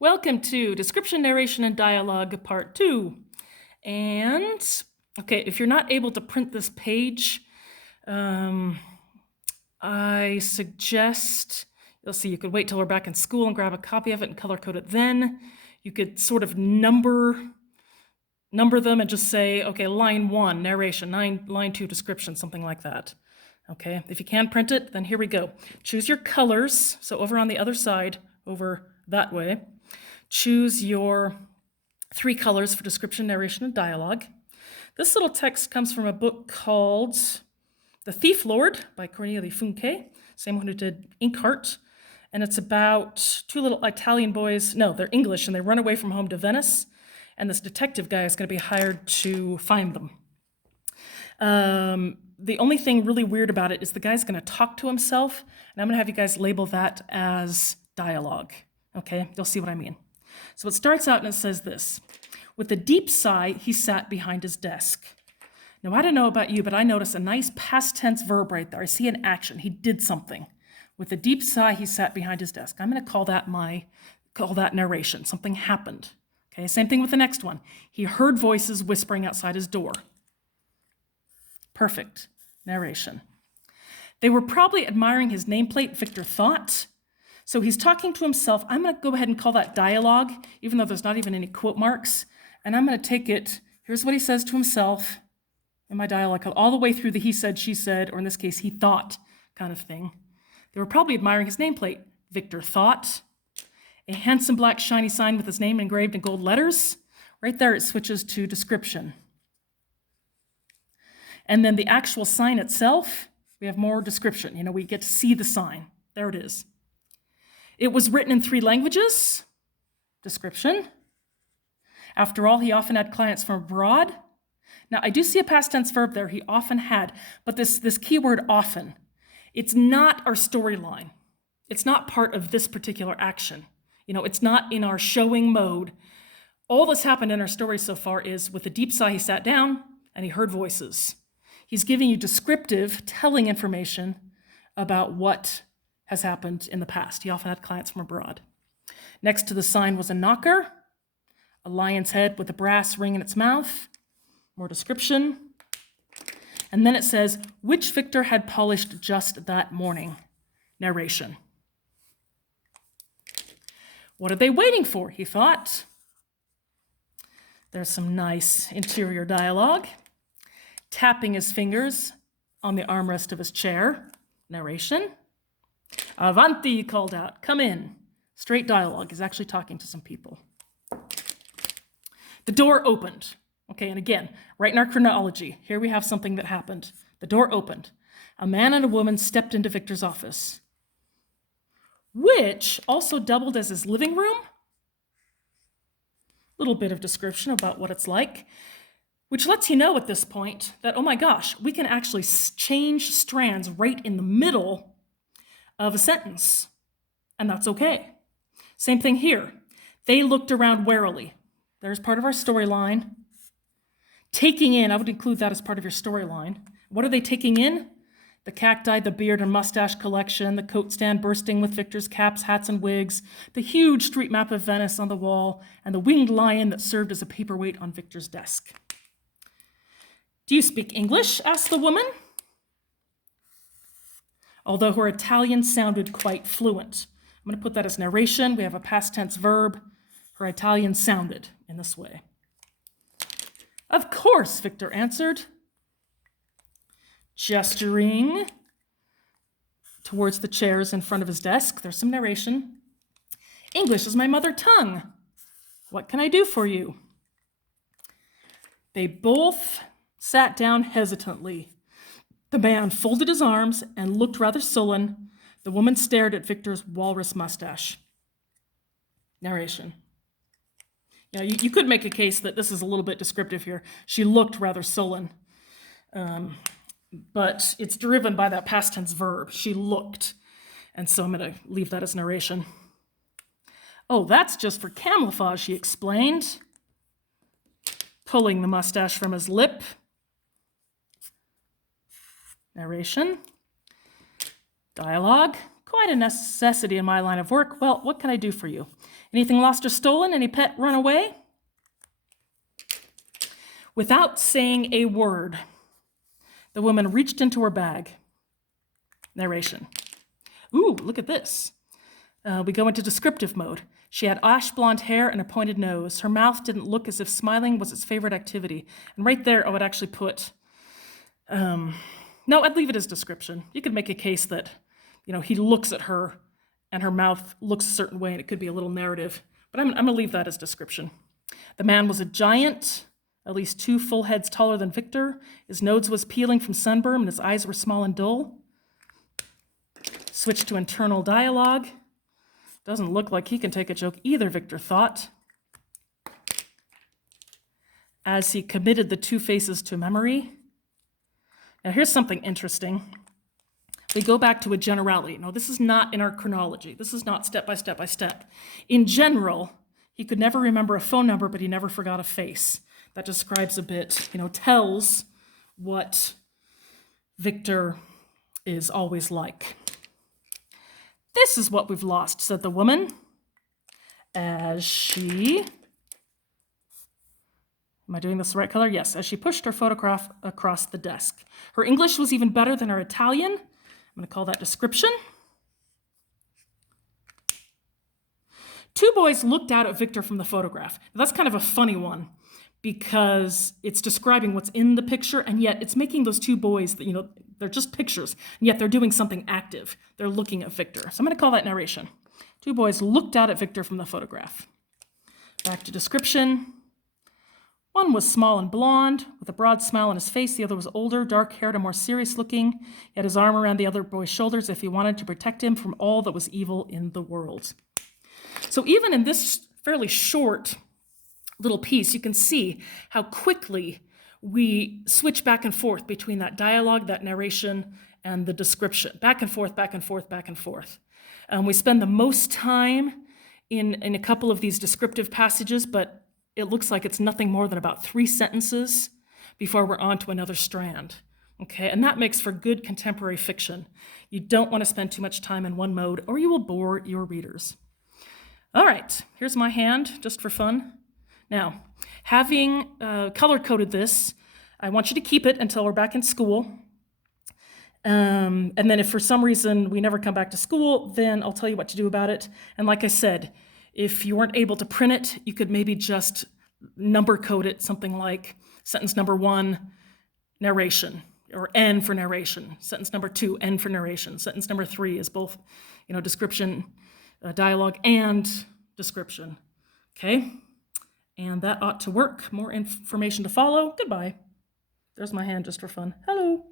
Welcome to Description, Narration, and Dialogue Part 2. And, okay, if you're not able to print this page, I suggest, let's see, you could wait till we're back in school and grab a copy of it and color code it then. You could sort of number them and just say, okay, line 1, narration, line 2, description, something like that. Okay, if you can print it, then here we go. Choose your colors. So over on the other side, over that way, choose your 3 colors for description, narration, and dialogue. This little text comes from a book called The Thief Lord by Cornelia Funke, same one who did Inkheart. And it's about 2 little Italian boys. No, they're English, and they run away from home to Venice. And this detective guy is going to be hired to find them. The only thing really weird about it is the guy's going to talk to himself, and I'm going to have you guys label that as dialogue. Okay, you'll see what I mean. So it starts out and it says this. With a deep sigh, he sat behind his desk. Now, I don't know about you, but I notice a nice past tense verb right there. I see an action. He did something. With a deep sigh, he sat behind his desk. I'm going to call that narration. Something happened. Okay, same thing with the next one. He heard voices whispering outside his door. Perfect. Narration. They were probably admiring his nameplate, Victor thought. So he's talking to himself. I'm going to go ahead and call that dialogue, even though there's not even any quote marks. And I'm going to take it, here's what he says to himself in my dialogue, all the way through the he said, she said, or in this case, he thought kind of thing. They were probably admiring his nameplate, Victor thought. A handsome black shiny sign with his name engraved in gold letters. Right there, it switches to description. And then the actual sign itself, we have more description. We get to see the sign. There it is. It was written in 3 languages, description. After all, he often had clients from abroad. Now, I do see a past tense verb there, he often had, but this key word often, it's not our storyline. It's not part of this particular action. It's not in our showing mode. All that's happened in our story so far is with a deep sigh, he sat down and he heard voices. He's giving you descriptive, telling information about what has happened in the past. He often had clients from abroad. Next to the sign was a knocker, a lion's head with a brass ring in its mouth, more description. And then it says, which Victor had polished just that morning. Narration. What are they waiting for, he thought. There's some nice interior dialogue. Tapping his fingers on the armrest of his chair. Narration. Avanti, he called out. Come in. Straight dialogue. He's actually talking to some people. The door opened. Okay, and again, right in our chronology, here we have something that happened. The door opened. A man and a woman stepped into Victor's office, which also doubled as his living room. Little bit of description about what it's like, which lets you know at this point that, oh my gosh, we can actually change strands right in the middle of a sentence, and that's okay. Same thing here. They looked around warily. There's part of our storyline. Taking in, I would include that as part of your storyline. What are they taking in? The cacti, the beard and mustache collection, the coat stand bursting with Victor's caps, hats, and wigs, the huge street map of Venice on the wall, and the winged lion that served as a paperweight on Victor's desk. Do you speak English? Asked the woman, although her Italian sounded quite fluent. I'm going to put that as narration. We have a past tense verb. Her Italian sounded in this way. Of course, Victor answered, gesturing towards the chairs in front of his desk. There's some narration. English is my mother tongue. What can I do for you? They both sat down hesitantly. The man folded his arms and looked rather sullen. The woman stared at Victor's walrus mustache. Narration. You could make a case that this is a little bit descriptive here. She looked rather sullen, but it's driven by that past tense verb. She looked, and so I'm going to leave that as narration. Oh, that's just for camouflage, he explained, pulling the mustache from his lip. Narration. Dialogue. quite a necessity in my line of work. Well, what can I do for you? Anything lost or stolen? Any pet run away? Without saying a word, the woman reached into her bag. Narration. Ooh, look at this. We go into descriptive mode. She had ash blonde hair and a pointed nose. Her mouth didn't look as if smiling was its favorite activity. And right there, I would actually put, no, I'd leave it as description. You could make a case that, he looks at her and her mouth looks a certain way and it could be a little narrative. But I'm going to leave that as description. The man was a giant, at least 2 full heads taller than Victor. His nose was peeling from sunburn and his eyes were small and dull. Switch to internal dialogue. Doesn't look like he can take a joke either, Victor thought, as he committed the 2 faces to memory. Now here's something interesting. We go back to a generality. No, this is not in our chronology. This is not step by step by step. In general, he could never remember a phone number, but he never forgot a face. That describes a bit, tells what Victor is always like. This is what we've lost, said the woman, as she, am I doing this the right color? Yes, as she pushed her photograph across the desk. Her English was even better than her Italian. I'm going to call that description. 2 boys looked out at Victor from the photograph. Now, that's kind of a funny one because it's describing what's in the picture, and yet it's making those 2 boys, they're just pictures, and yet they're doing something active. They're looking at Victor. So I'm going to call that narration. 2 boys looked out at Victor from the photograph. Back to description. One was small and blonde, with a broad smile on his face. The other was older, dark-haired, and more serious-looking. He had his arm around the other boy's shoulders as if he wanted to protect him from all that was evil in the world. So even in this fairly short little piece, you can see how quickly we switch back and forth between that dialogue, that narration, and the description. Back and forth, back and forth, back and forth. We spend the most time in a couple of these descriptive passages, but it looks like it's nothing more than about 3 sentences before we're on to another strand. Okay, and that makes for good contemporary fiction. You don't want to spend too much time in one mode or you will bore your readers. All right, here's my hand, just for fun. Now, having color-coded this, I want you to keep it until we're back in school. And then if for some reason we never come back to school, then I'll tell you what to do about it. And like I said, if you weren't able to print it, you could maybe just number code it, something like sentence number 1, narration, or N for narration. Sentence number 2, N for narration. Sentence number 3 is both, description, dialogue, and description. Okay? And that ought to work. More information to follow. Goodbye. There's my hand just for fun. Hello.